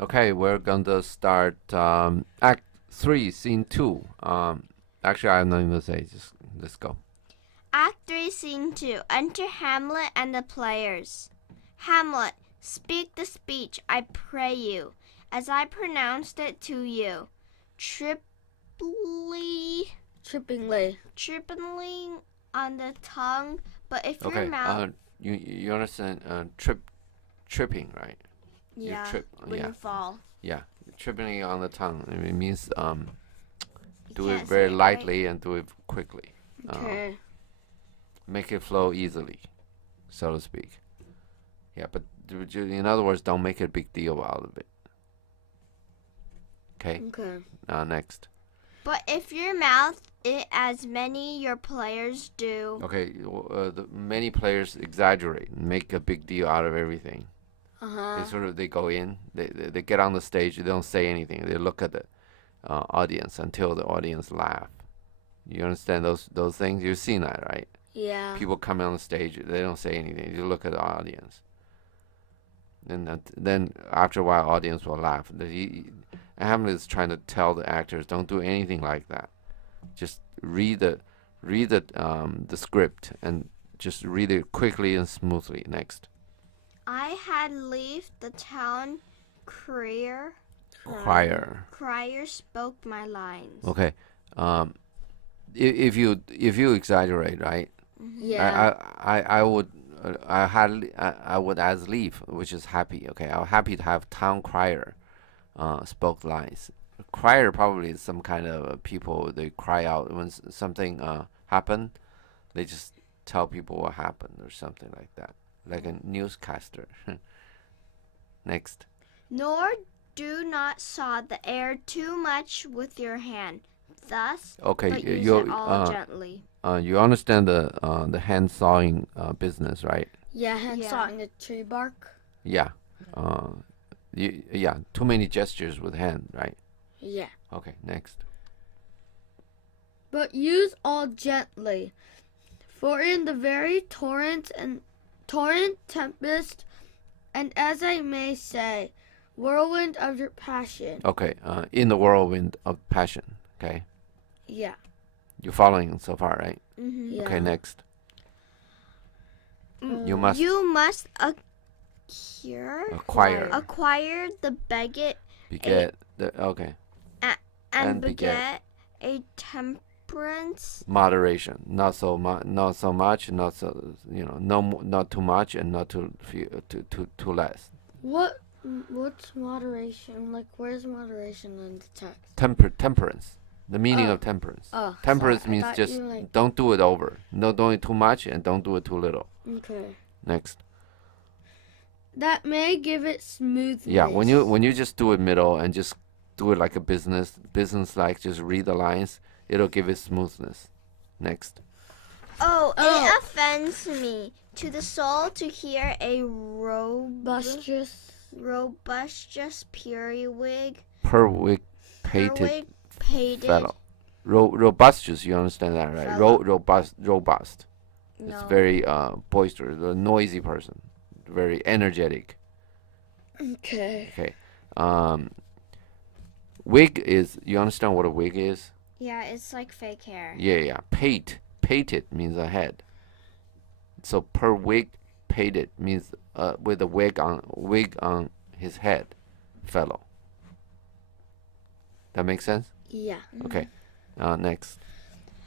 Okay, we're gonna start Act 3, Scene 2. Actually, I'm not even gonna say. Just let's go. Act 3, Scene 2. Enter Hamlet and the players. Hamlet, speak the speech, I pray you, as I pronounced it to you. Trippingly On the tongue, but if your Okay. mouth... You understand? Tripping, right? Yeah, You trip. when Yeah, you fall. yeah. Tripping on the tongue. It means do it can't very say it, lightly and do it quickly. Okay. Make it flow easily, so to speak. Yeah, but in other words, don't make a big deal out of it. Okay. Okay. Next. But if your mouth it as many your players do. Okay. Many players exaggerate, and make a big deal out of everything. They go in, they get on the stage, they don't say anything. They look at the audience until the audience laugh. You understand those things? You've seen that, right? Yeah. People come on the stage, they don't say anything. You look at the audience, and then after a while, audience will laugh. Hamlet is trying to tell the actors, don't do anything like that. Just read the script and just read it quickly and smoothly. Next. I had left the town crier. Crier spoke my lines. Okay. If you exaggerate, right? Yeah. I would add leave, which is happy. Okay, I'm happy to have town crier spoke lines. Crier probably is some kind of people, they cry out when something happen. They just tell people what happened or something like that, like a newscaster. Next. Nor do not saw the air too much with your hand. Thus, Okay, but use you it all gently. You understand the hand sawing business, right? Yeah, hand Yeah. sawing the tree bark. Yeah. Too many gestures with hand, right? Yeah. Okay, next. But use all gently, for in the very torrent tempest, and as I may say, whirlwind of your passion. Okay, in the whirlwind of passion. Okay, Yeah. you're following so far, right? Yeah. Okay, next. You must acquire the beget beget okay and beget a temperance. moderation. Not so much, not so much, not so not too much, and not too too less. What's moderation? Like, where's moderation in the text? Temperance. The meaning of temperance. Temperance sorry, means just don't do it over. No, don't do it too much, and don't do it too little. Okay. Next. That may give it smoothness. Yeah, when you just do it middle and just do it like a business like, just read the lines, it'll give it smoothness. Next. It offends me to the soul to hear a robustious periwig Pated fellow. Robustious, you understand that, right? Robust. No. It's very boisterous, a noisy person, very energetic. Okay. Okay. Wig is, you understand what a wig is? Yeah, it's like fake hair. Yeah. Pated means a head. So per wig, pated means with a wig on his head, fellow. That makes sense? Yeah. Okay. Next.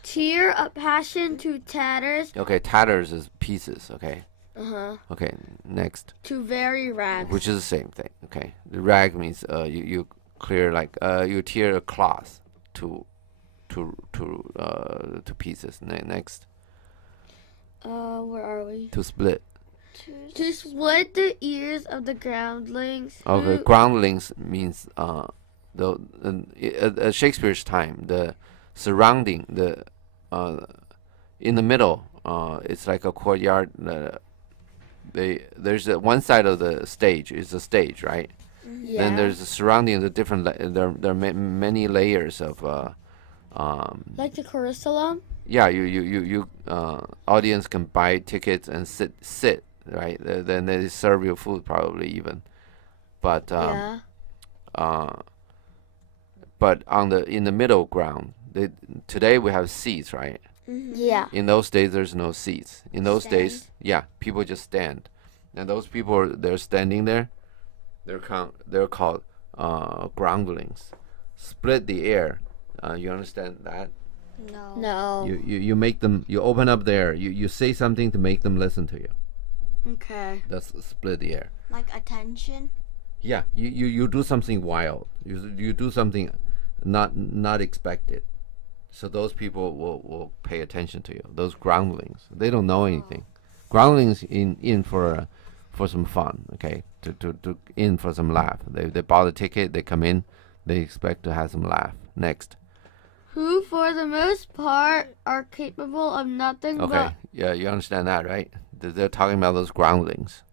Tear a passion to tatters. Okay, tatters is pieces. Okay. Uh-huh. Okay. Next. To very rags. Which is the same thing. Okay. The rag means you clear, like you tear a cloth to pieces. Next. Where are we? To split. To split the ears of the groundlings. Okay. Groundlings means Shakespeare's time, the surrounding, in the middle, it's like a courtyard. There's one side of the stage is the stage, right? Yeah. Then there's the surrounding, the different there are many layers of like the curriculum. Yeah, you audience can buy tickets and sit, right? Then they serve you food, probably even, but Yeah. but in the middle ground. Today we have seats, right? Yeah. In those days, there's no seats. In those Stand. days, yeah, people just stand, and those people they're standing there. They're called groundlings. Split the air. You understand that? No. No. You make them. You open up there. You say something to make them listen to you. Okay. That's split the air. Like attention. Yeah, you do something wild. You do something not expected. So those people will pay attention to you. Those groundlings, they don't know anything. Groundlings in for some fun, okay? To in for some laugh. They bought a ticket. They come in. They expect to have some laugh. Next. Who, for the most part, are capable of nothing Okay. Yeah, you understand that, right? They're talking about those groundlings.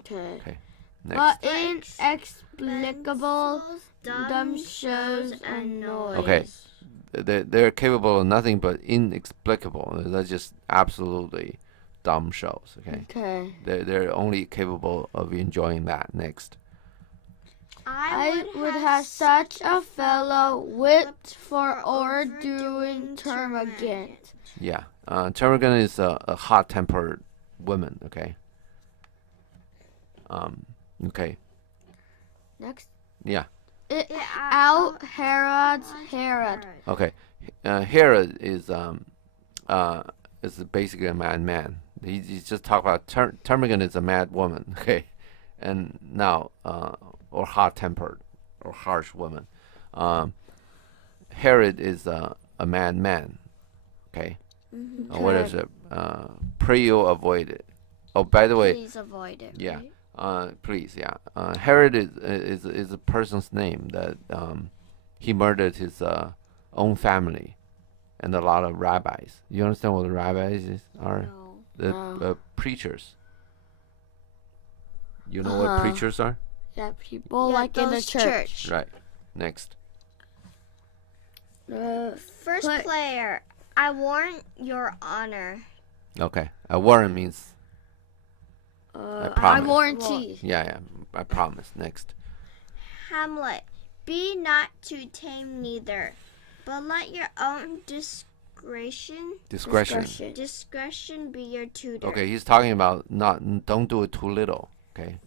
Okay. Okay. Next. But inexplicable, dumb shows and noise. Okay. They're capable of nothing but inexplicable. They're just absolutely dumb shows. Okay. Okay. They're only capable of enjoying that. Next. I would have such a fellow whipped for overdoing termagant. Yeah. Termagant is a hot-tempered woman. Okay. Okay. Next. Yeah. It out Herod's Herod. Okay. Herod is basically a madman. He's just talking about Termagant is a mad woman. Okay. And now or hot-tempered or harsh woman. Herod is a madman. Okay. What is it? Pray you avoid it. Oh, by the way, Please avoid it. yeah. Right? Please, yeah. Herod is a person's name that he murdered his own family and a lot of rabbis. You understand what the rabbis are? No. The preachers. You know what Uh-huh. preachers are? Yeah, people Yeah, like in the those church. Right. Next. First player, I warrant your honor. Okay. A warrant means I promise. warranty. yeah. I promise. Next. Hamlet, be not too tame neither, but let your own discretion be your tutor. Okay, he's talking about don't do it too little. Okay,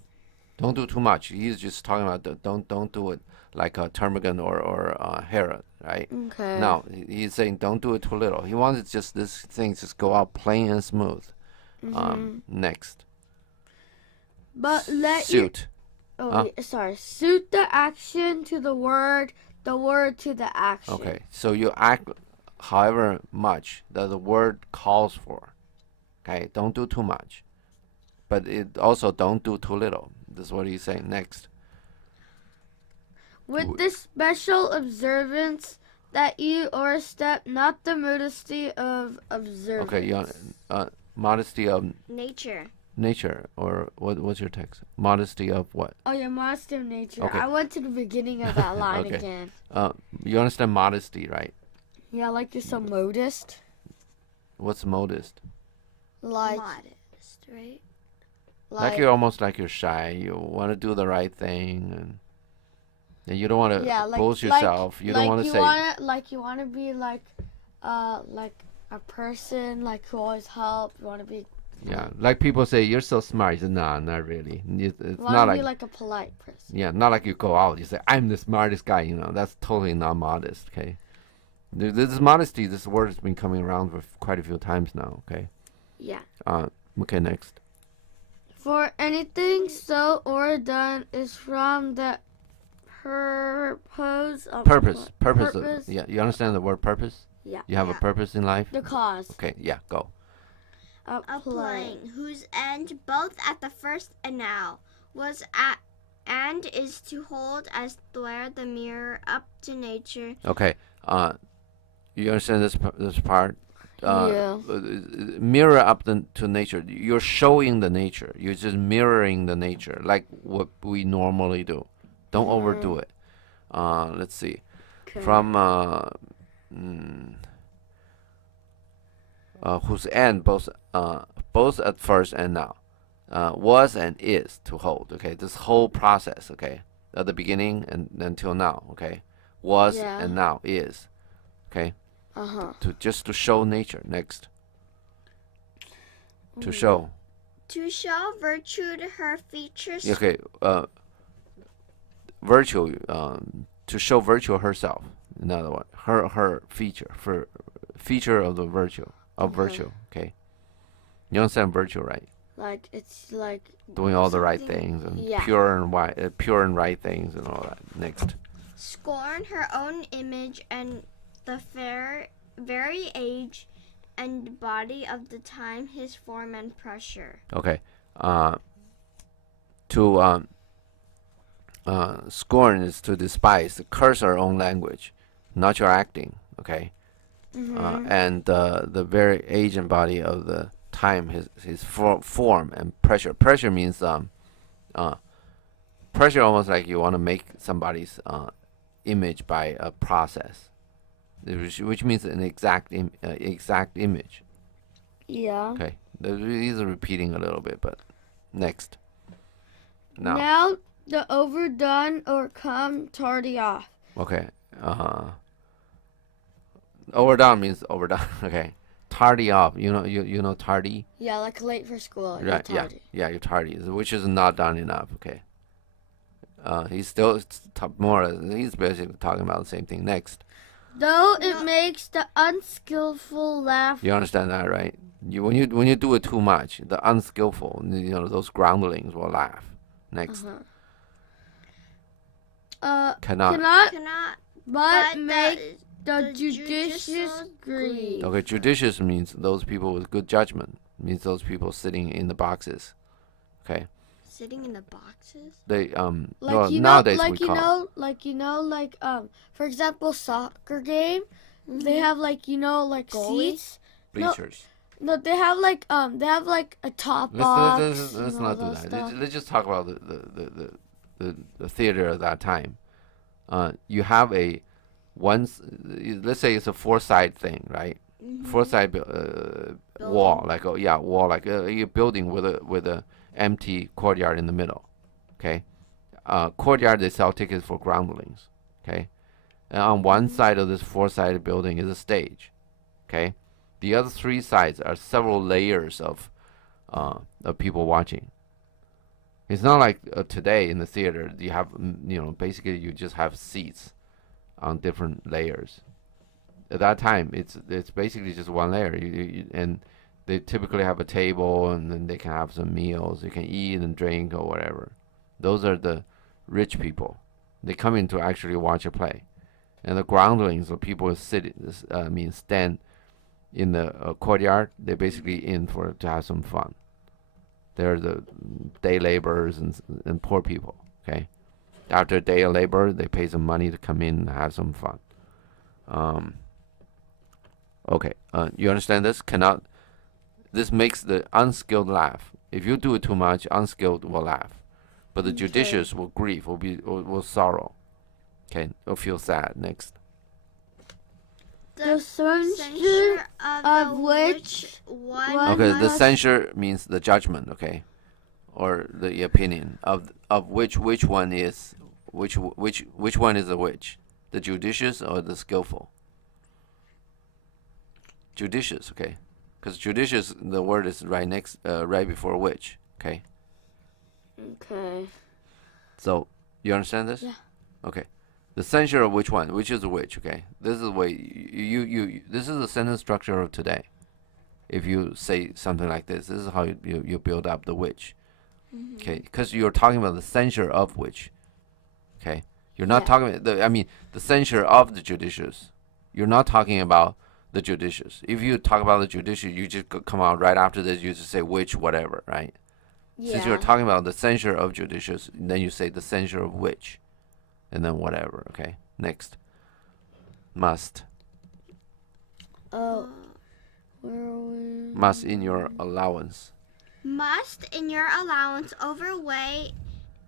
don't do too much. He's just talking about don't do it like a Termagant or Herod, right? Okay. Now he's saying don't do it too little. He wants it just this thing just go out plain and smooth. Next. But let Suit. suit the action to the word to the action. Okay, so you act however much that the word calls for. Okay, don't do too much, but it also don't do too little. This is what he's saying. Next. With this special observance that you overstep not the modesty of observance. Okay, modesty of Nature. or what's your text? Modesty of what? Oh, yeah, modesty of nature. Okay. I went to the beginning of that line Okay. again. You understand modesty, right? Yeah, like you're so modest. What's modest? Like, Modest, right? Like you're almost like you're shy. You want to do the right thing, and you don't want to boast yourself. You don't want to say. You want to be like a person like who always help. You want to be. Yeah, like people say, you're so smart. You say, nah, not really. It's Want not to like. be like a polite person. Yeah, not like you go out. You say, I'm the smartest guy. That's totally not modest. Okay. This modesty. This word has been coming around for quite a few times now. Okay. Yeah. Okay. Next. For anything so or done is from the purpose of Purpose. Purpose. Yeah, you understand the word purpose? Yeah. You have a purpose in life? The cause. Okay, yeah, go. A playing, whose end both at the first and now was at and is to hold as where the mirror up to nature. Okay, you understand this part? Yeah. Mirror up to nature. You're showing the nature. You're just mirroring the nature, like what we normally do. Don't overdo it. Let's see. Okay. From whose end both at first and now was and is to hold. Okay, this whole process. Okay, at the beginning and until now. Okay, was Yeah. and now is. Okay, Uh-huh. to show nature. Next, to show. To show virtue to her features. Okay, virtue. To show virtue herself. Another one. Her feature. For feature of the virtue of virtue. Okay, you understand virtue, right? Like it's like Doing all the right Something- things and Yeah. pure and right things and all that. Next. Scorn her own image and the very age and body of the time, his form and pressure. Okay. To scorn is to despise, to curse our own language, not your acting. Okay. And the very age and body of the time, his form and pressure. Pressure means pressure almost like you want to make somebody's image by a process, which means an exact image. Yeah. Okay, these are repeating a little bit, but next. Now the overdone or come tardy off. Okay. Overdone means overdone. Okay. Tardy off. You know tardy. Yeah, like late for school. Like Right. Yeah. tardy. Yeah. You're tardy, which is not done enough. Okay. He's still more. He's basically talking about the same thing. Next. Though it makes the unskillful laugh. You understand that, right? When you do it too much, the unskillful, those groundlings will laugh. Next. Cannot. Cannot But but make the the judicious judicious greed. Okay, judicious means those people with good judgment. Means those people sitting in the boxes. Okay, sitting in the boxes. they Like well, you know, nowadays like we you call know, for example, soccer game. They have like Goalie? seats. bleachers. No, they have like a top box. Let's and not all do that that. stuff. Let's just talk about the theater at that time. You have a let's say it's a four-side thing, right? Four-side wall, like wall, like a building with a empty courtyard in the middle. Okay, courtyard they sell tickets for groundlings. Okay, and on one side of this four-sided building is a stage. Okay, the other three sides are several layers of people watching. It's not like today in the theater you have basically you just have seats on different layers. At that time, it's basically just one layer. And they typically have a table, and then they can have some meals. You can eat and drink or whatever. Those are the rich people. They come in to actually watch a play, and the groundlings or people who stand in the courtyard. They're basically in to have some fun. They're the day laborers and poor people. Okay, after a day of labor, they pay some money to come in and have some fun. Okay, you understand this? This makes the unskilled laugh. If you do it too much, unskilled will laugh, but the judicious will grieve, will sorrow. Okay, will feel sad. Next. The censure Censure of the which one Okay, the must- censure means the judgment. Okay, or the opinion of which one is which one is the which, the judicious or the skillful. Judicious, okay, because judicious, the word is right before which. Okay, Okay. so you understand this? Yeah. Okay, the censure of which one, which is which. Okay, this is the way you this is the sentence structure of today. If you say something like this is how you build up the which. Okay, because you're talking about the censure of which. Okay, you're not talking about the censure of the judicious. You're not talking about the judicious. If you talk about the judicious, you just come out right after this. You just say which whatever, right? Yeah. Since you're talking about the censure of judicious, then you say the censure of which, and then whatever. Okay, next. Must. Oh. Where are we? Must in your allowance. must in your allowance overweigh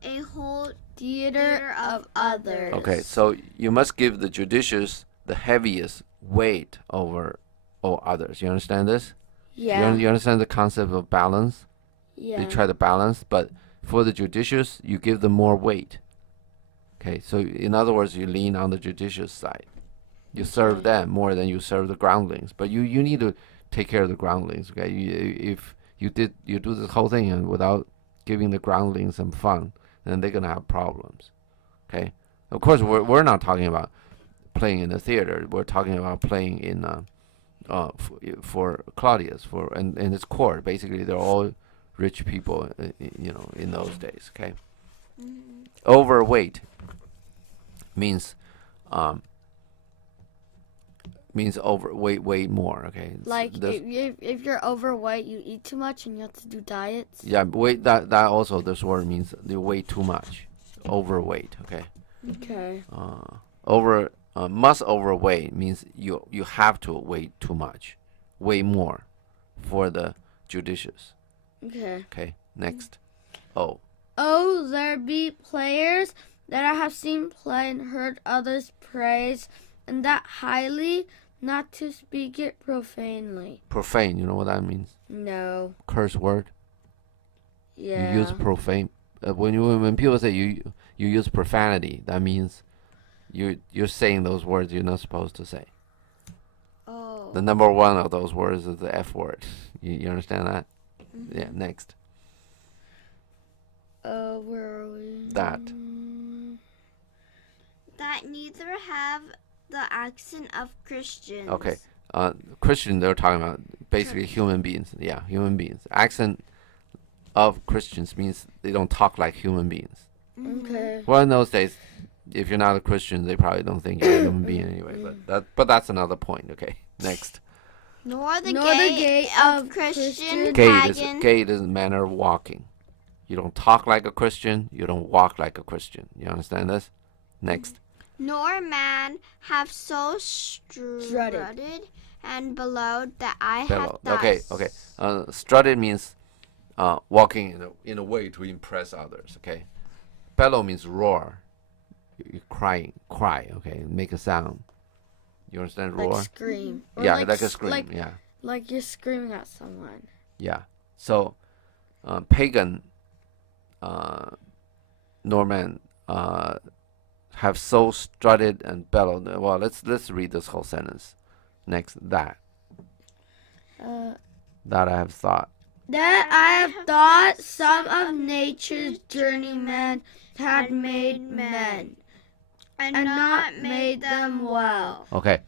a whole Theater of others. Okay, so you must give the judicious the heaviest weight over all others. You understand this? Yeah. You understand the concept of balance? Yeah. You try to balance, but for the judicious, you give them more weight. Okay, so in other words, you lean on the judicious side. You serve them more than you serve the groundlings, but you need to take care of the groundlings. Okay, if you do this whole thing and without giving the groundlings some fun, then they're gonna have problems. Okay, of course we're not talking about playing in the theater. We're talking about playing in for Claudius and his court. Basically, they're all rich people, in those days. Okay, overweight means overweight more. Okay, Like if you're overweight, you eat too much and you have to do diets. yeah, weight that also this word means you weigh too much, overweight. Okay, Okay. must overweight means you have to weigh too much, weigh more, for the judicious. Okay. Okay, next. Oh, Oh, there be players that I have seen play and heard others praise, and that highly, not to speak it profanely. profane. You know what that means? No. Curse word. Yeah. You use profane. When people say you use profanity, that means you're saying those words you're not supposed to say. Oh. The number one of those words is the F word. You understand that? Yeah. Next. Where are we? That. That neither have the accent of Christians. Okay. Christian, they're talking about basically human beings. Yeah, human beings. Accent of Christians means they don't talk like human beings. Okay. Well, in those days, if you're not a Christian, they probably don't think you're a human being anyway. But that's another point. Okay. Next. Nor the Nor the gait gait of of Christian Gait pagan. gait is manner of walking. You don't talk like a Christian. You don't walk like a Christian. You understand this? Next. Nor man have so strutted and bellowed that I Bellow. have thus. Okay. Strutted means walking in a way to impress others. Okay. Bellow means roar. You're cry. Okay. Make a sound. You understand roar? Like scream. Or Yeah, like a scream. Yeah. Like you're screaming at someone. Yeah. So, pagan Norman have so strutted and bellowed. Well, let's read this whole sentence. Next, that I have thought. That I have thought some of nature's journeymen had made men, and not made them well. Okay.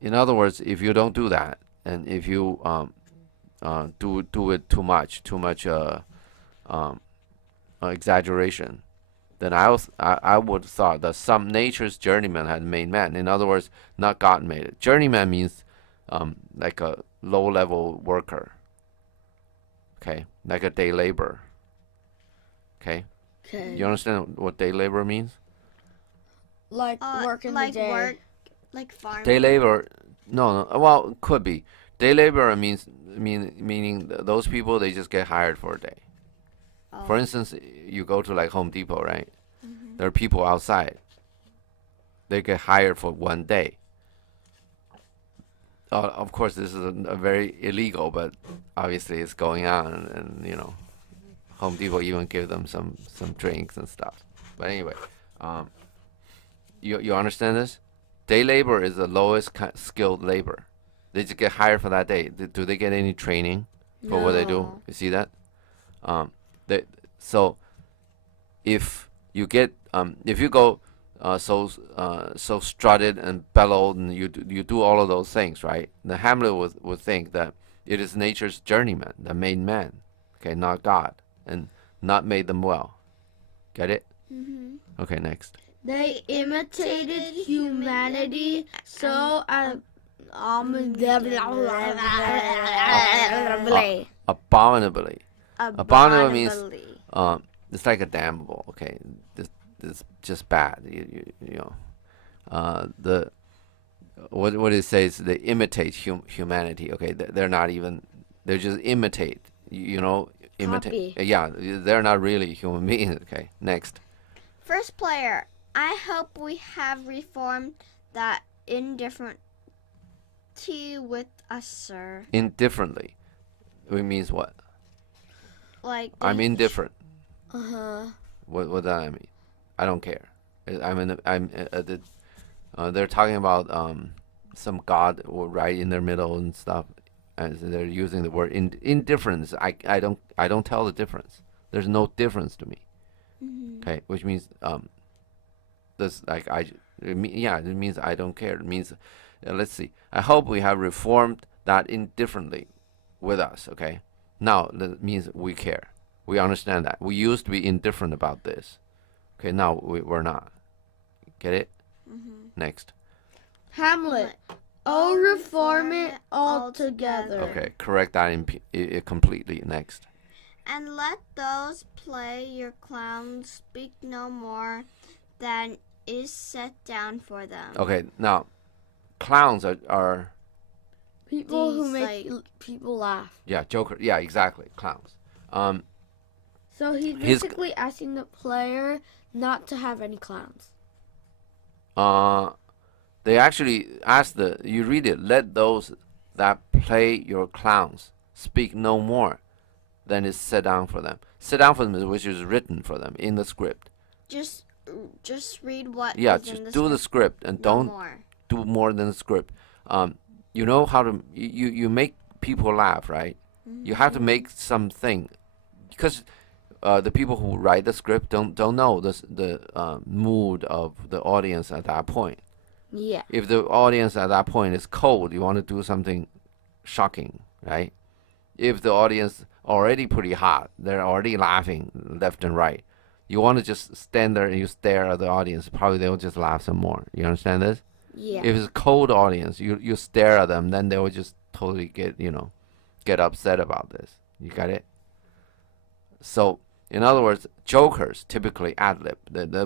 In other words, if you don't do that, and if you do it too much exaggeration, then I would have thought that some nature's journeyman had made man. In other words, not God made it. Journeyman means like a low-level worker. Okay, like a day laborer. Okay, Okay. you understand what day laborer means? Like work in like the day. work, like farming. Day labor, no. Well, it could be. Day laborer meaning those people, they just get hired for a day. For instance, you go to like Home Depot, right? There are people outside. They get hired for one day. Of course, this is a very illegal, but obviously it's going on, and Home Depot even give them some drinks and stuff. But anyway, you understand this? Day labor is the lowest skilled labor. They just get hired for that day. Do they get any training for what they do? No. You see that? So if you go so strutted and bellowed, and you do all of those things, right? The Hamlet would think that it is nature's journeyman that made man, okay, not God, and not made them well. Get it? Okay, next. They imitated humanity so Abominably. Abominable means it's like a damnable. Okay, this is just bad. What it says, they imitate humanity. Okay, they're not even. They just imitate. Imitate. Copy. Yeah, they're not really human beings. Okay, next. First player, I hope we have reformed that indifferency with us, sir. Indifferently, it means what? Like I'm indifferent. Uh-huh. What does that mean? I don't care. They're talking about some god or right in their middle and stuff, and they're using the word indifference. I don't tell the difference. There's no difference to me. Okay, which means this like it means I don't care. It means let's see. I hope we have reformed that indifferently with us. Okay, now that means we care. We understand that. We used to be indifferent about this. Okay, now we're not. Get it? Next. Hamlet. Oh, reform it altogether. Okay, correct that completely. Next. And let those play your clowns speak no more than is set down for them. Okay, now clowns are people who These, make like- people laugh. yeah, joker. Yeah, exactly, clowns. So he's basically asking the player not to have any clowns. They actually ask you read it. Let those that play your clowns speak no more than is set down for them. Set down for them, which is written for them in the script. Just read what Yeah, is in just the do the script and no don't more. do more than the script. You know how to you make people laugh, right? You have to make something because the people who write the script don't know the mood of the audience at that point. Yeah. If the audience at that point is cold, you want to do something shocking, right? If the audience already pretty hot, they're already laughing left and right. You want to just stand there and you stare at the audience. Probably they'll just laugh some more. You understand this? Yeah. If it's a cold audience, you stare at them, then they will just totally get upset about this. You got it? So, in other words, jokers typically ad-lib,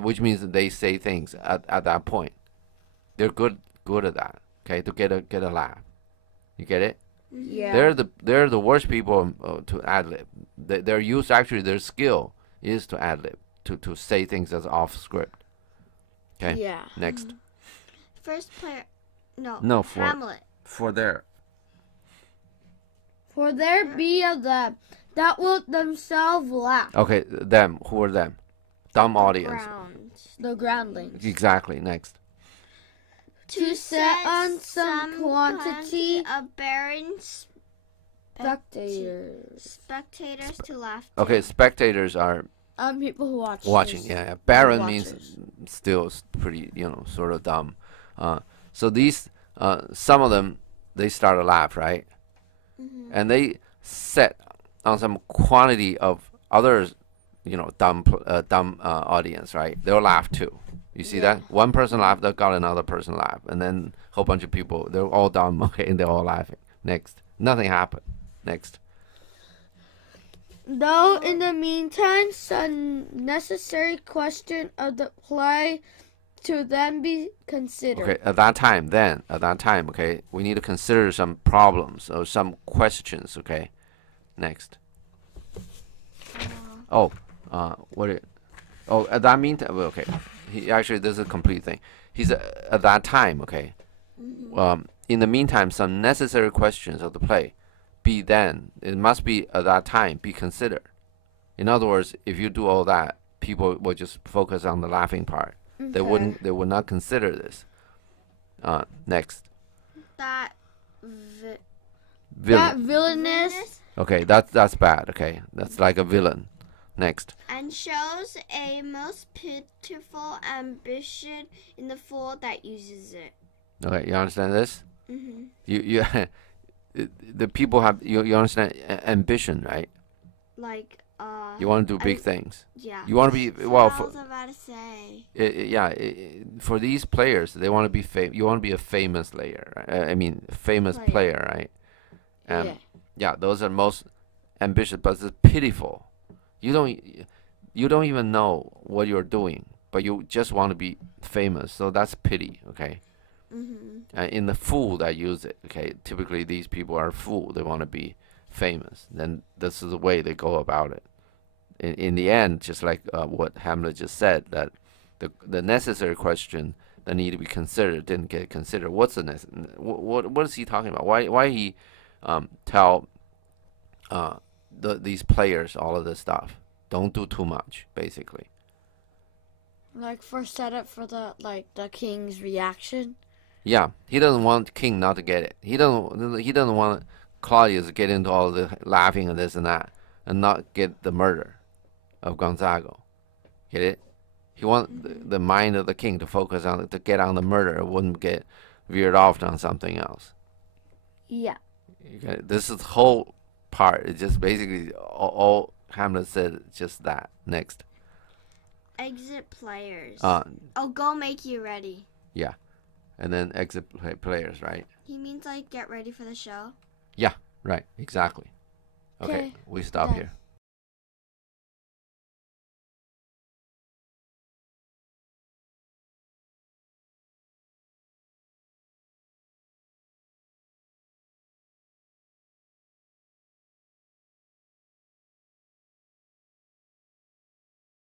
which means that they say things at that point. They're good at that. Okay, to get a laugh. You get it? Yeah. They're the worst people to ad-lib. Their skill is to ad-lib, to say things that's off script. Okay. Yeah. Next. First player, No, for Hamlet. for their For there be of them that will themselves laugh. okay them. Who are them? Dumb audience. The groundlings. Exactly. Next. To set on some quantity of barren spectators. to laugh. Okay, spectators are People who watch. watching. this. Yeah. Barren Watchers. means still pretty, sort of dumb. So these, some of them, they start to laugh, right? And they set on some quantity of others, dumb audience, right? They'll laugh too. You see that? One person laughed, they got another person laugh, and then a whole bunch of people, they're all dumb, okay, and they're all laughing. Next. Nothing happened. Next. Though in the meantime, some necessary question of the play to then be considered. Okay, at that time, okay, we need to consider some problems or some questions, okay? Next. At that meantime, okay. This is a complete thing. He's at that time, okay. In the meantime, some necessary questions of the play it must be at that time be considered. In other words, if you do all that, people will just focus on the laughing part. They would not consider this. Next. That That villainous Okay, that's bad. Okay, that's like a villain. Next. and shows a most pitiful ambition in the fool that uses it. Okay, you understand this? You the people have you understand ambition, right? Like You want to do big things. yeah. You want to be That's well. what I was about to say. For these players, they want to be You want to be a famous player. Right? Famous player, right? Yeah, those are most ambitious, but it's pitiful. You don't even know what you're doing, but you just want to be famous. So that's pity, okay? In the fool that use it, okay? Typically, these people are fool. They want to be famous. Then this is the way they go about it. In the end, just like what Hamlet just said, that the necessary question that need to be considered didn't get considered. What's the what is he talking about? Why he tell these players all of this stuff? Don't do too much, basically. Like for setup for the king's reaction. Yeah, he doesn't want King not to get it. He doesn't want Claudius to get into all the laughing and this and that, and not get the murder of Gonzago. Get it? He wants the mind of the king to focus on to get on the murder. It wouldn't get veered off on something else. Yeah. Okay? This is whole part. It's just basically all Hamlet said. Just that. Next. Exit players. Oh, go make you ready. Yeah. And then exit players, right? He means like get ready for the show. Yeah, right. Exactly. Okay, we stop Done. here.